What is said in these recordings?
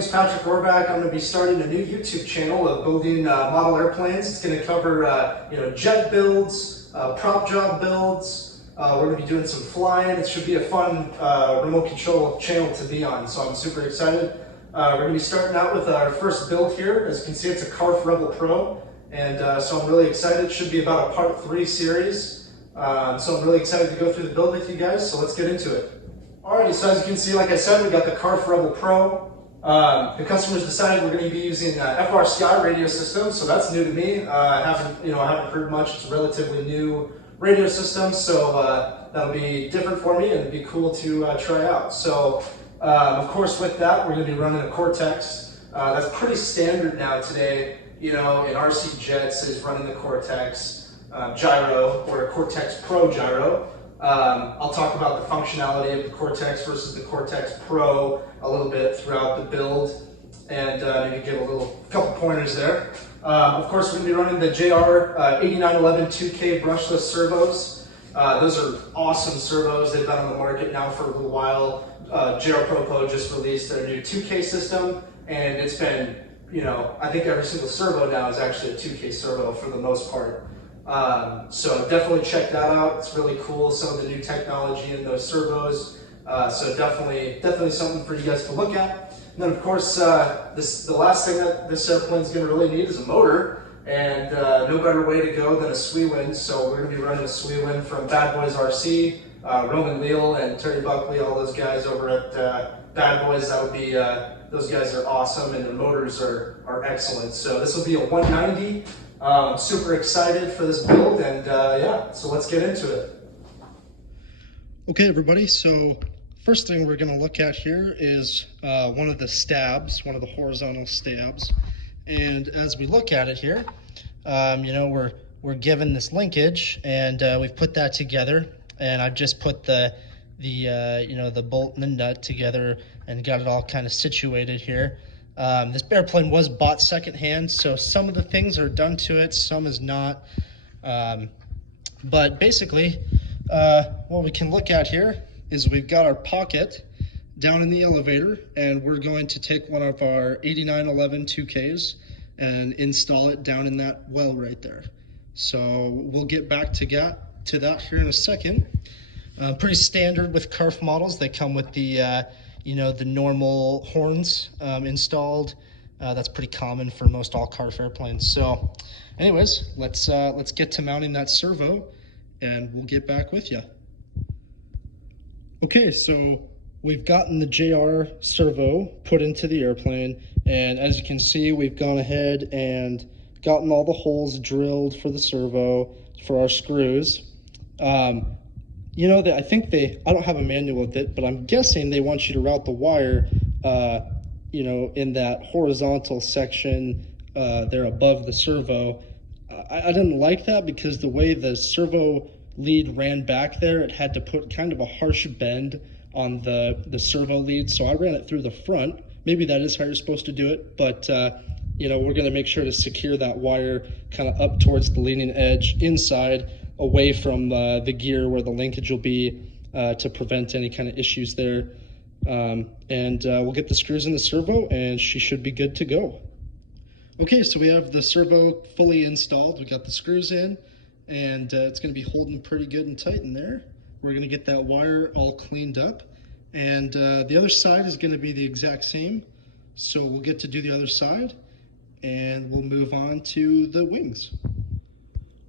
name's Patrick Rohrback. I'm going to be starting a new YouTube channel of building model airplanes. It's going to cover jet builds, prop job builds. We're going to be doing some flying. It should be a fun remote control channel to be on, so I'm super excited. We're going to be starting out with our first build here. As you can see, it's a CARF REBEL Pro, and so I'm really excited. It should be about a part 3 series, so I'm really excited to go through the build with you guys, so let's get into it. Alrighty, so as you can see, like I said, we got the CARF REBEL Pro. The customers decided we're going to be using FR radio system, so that's new to me. I haven't heard much. It's a relatively new radio system, so that'll be different for me and it'd be cool to try out. So, of course, with that, we're going to be running a Cortex. That's pretty standard now today. You know, in RC jets is running the Cortex gyro or a Cortex Pro gyro. I'll talk about the functionality of the Cortex versus the Cortex Pro a little bit throughout the build, and maybe give a couple pointers there. Of course, we're going to be running the JR 8911 2K brushless servos. Those are awesome servos. They've been on the market now for a little while. JR Pro just released their new 2K system, and it's been, I think every single servo now is actually a 2K servo for the most part. So definitely check that out. It's really cool, some of the new technology in those servos. So definitely something for you guys to look at. And then of course, the last thing that this airplane is going to really need is a motor, and no better way to go than a Sweewind. So we're going to be running a Sweewind from Bad Boys RC, Roman Leal and Terry Buckley, all those guys over at Bad Boys. That would be those guys are awesome, and their motors are excellent. So this will be a 190. I'm super excited for this build, and yeah, so let's get into it. Okay, everybody, so first thing we're going to look at here is one of the stabs, one of the horizontal stabs. And as we look at it here, we're given this linkage, and we've put that together, and I've just put the bolt and the nut together and got it all kind of situated here. This airplane was bought secondhand, so some of the things are done to it, some is not. But basically, what we can look at here is we've got our pocket down in the elevator, and we're going to take one of our 8911 2Ks and install it down in that well right there. So we'll get back to that here in a second. Pretty standard with CARF models. They come with the the normal horns installed. That's pretty common for most all CARF airplanes. So anyways, let's get to mounting that servo, and we'll get back with you. Okay, so we've gotten the JR servo put into the airplane, and as you can see, we've gone ahead and gotten all the holes drilled for the servo for our screws. I think I don't have a manual with it, but I'm guessing they want you to route the wire, in that horizontal section there above the servo. I didn't like that because the way the servo lead ran back there, it had to put kind of a harsh bend on the servo lead, so I ran it through the front. Maybe that is how you're supposed to do it, but we're going to make sure to secure that wire kind of up towards the leading edge inside, away from the gear where the linkage will be, to prevent any kind of issues there. We'll get the screws in the servo, and she should be good to go. Okay, so we have the servo fully installed. We got the screws in, and it's going to be holding pretty good and tight in there. We're going to get that wire all cleaned up, and the other side is going to be the exact same. So we'll get to do the other side, and we'll move on to the wings.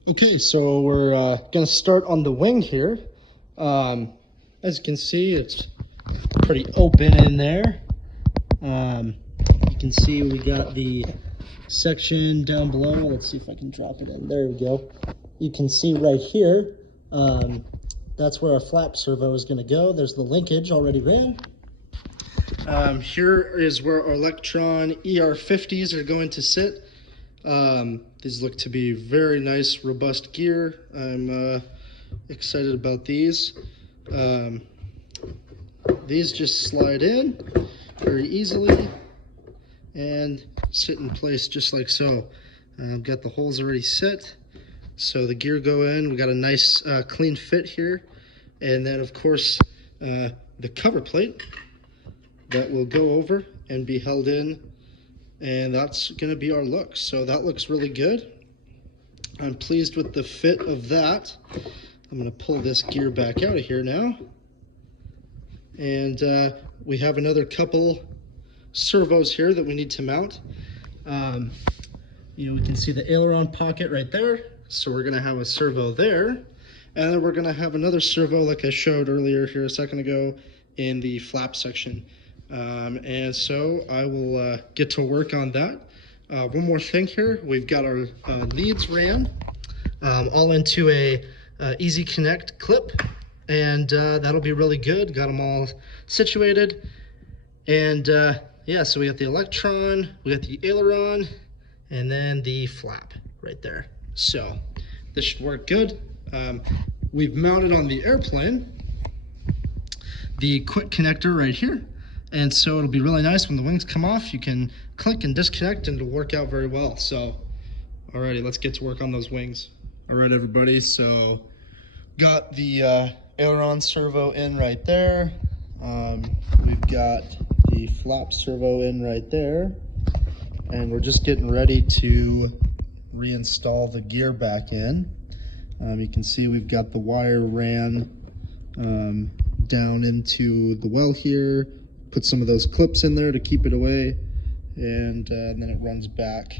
Okay, so we're going to start on the wing here. As you can see, it's pretty open in there. You can see we got the section down below. Let's see if I can drop it in. There we go. You can see right here, that's where our flap servo is going to go. There's the linkage already ran. Here is where our Electron ER50s are going to sit. These look to be very nice, robust gear. I'm excited about these. These just slide in very easily and sit in place just like so. I've got the holes already set, so the gear go in. We got a nice clean fit here, and then of course the cover plate that will go over and be held in, and that's going to be our look. So that looks really good. I'm pleased with the fit of that. I'm going to pull this gear back out of here now. And we have another couple servos here that we need to mount. We can see the aileron pocket right there. So we're going to have a servo there. And then we're going to have another servo like I showed earlier here a second ago in the flap section. And so I will get to work on that. One more thing here, we've got our leads ran all into a easy connect clip, and that'll be really good. Got them all situated, and yeah, so we got the electron, we got the aileron, and then the flap right there. So this should work good. We've mounted on the airplane the quick connector right here. And so it'll be really nice when the wings come off, you can click and disconnect and it'll work out very well. So, alrighty, let's get to work on those wings. All right, everybody, so got the aileron servo in right there. We've got the flap servo in right there. And we're just getting ready to reinstall the gear back in. You can see we've got the wire ran down into the well here. Put some of those clips in there to keep it away, and then it runs back.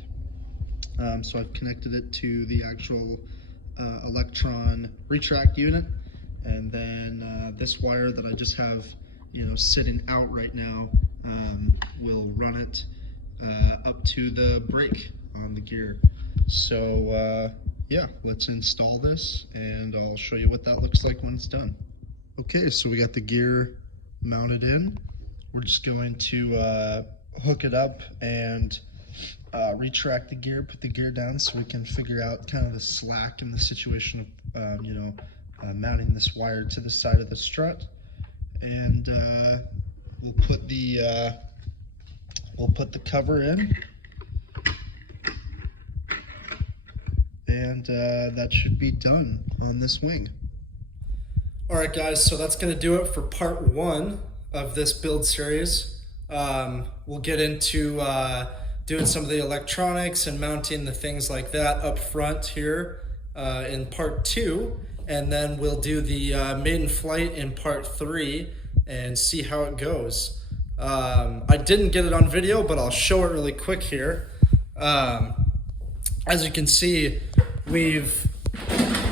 So I've connected it to the actual electron retract unit, and then this wire that I just have, sitting out right now, will run it up to the brake on the gear. So yeah, let's install this, and I'll show you what that looks like when it's done. Okay, so we got the gear mounted in. We're just going to hook it up and retract the gear, put the gear down so we can figure out kind of the slack in the situation of, mounting this wire to the side of the strut. And we'll put the cover in. And that should be done on this wing. All right, guys, so that's going to do it for part 1 of this build series. We'll get into doing some of the electronics and mounting the things like that up front here in part 2, and then we'll do the maiden flight in part 3 and see how it goes. I didn't get it on video, but I'll show it really quick here. As you can see, we've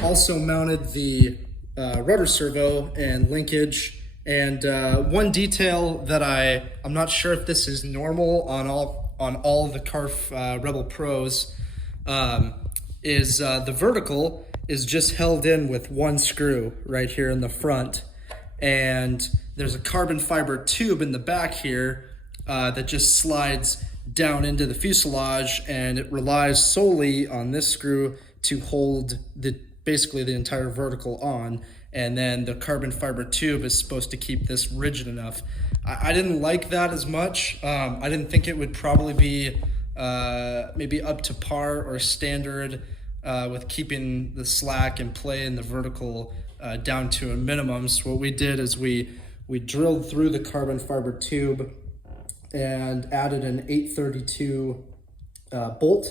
also mounted the rudder servo and linkage. And one detail that I'm not sure if this is normal on all the CARF Rebel Pros is the vertical is just held in with one screw right here in the front, and there's a carbon fiber tube in the back here that just slides down into the fuselage, and it relies solely on this screw to hold basically the entire vertical on. And then the carbon fiber tube is supposed to keep this rigid enough. I didn't like that as much. I didn't think it would probably be maybe up to par or standard with keeping the slack and play in the vertical down to a minimum. So what we did is we drilled through the carbon fiber tube and added an 832 bolt.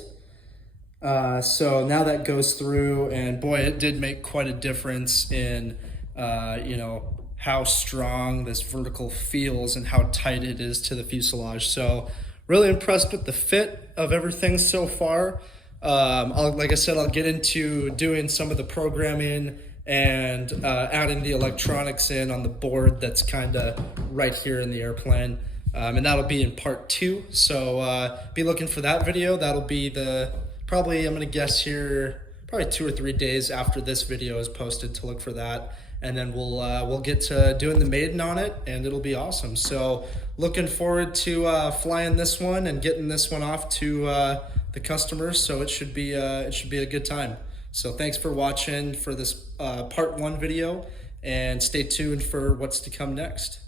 So now that goes through, and boy, it did make quite a difference in, how strong this vertical feels and how tight it is to the fuselage. So really impressed with the fit of everything so far. Like I said, I'll get into doing some of the programming and adding the electronics in on the board that's kind of right here in the airplane. And that'll be in part 2. So be looking for that video. That'll be probably, I'm gonna guess here, probably 2 or 3 days after this video is posted to look for that. And then we'll get to doing the maiden on it, and it'll be awesome. So looking forward to flying this one and getting this one off to the customers. So it should be a good time. So thanks for watching for this part 1 video, and stay tuned for what's to come next.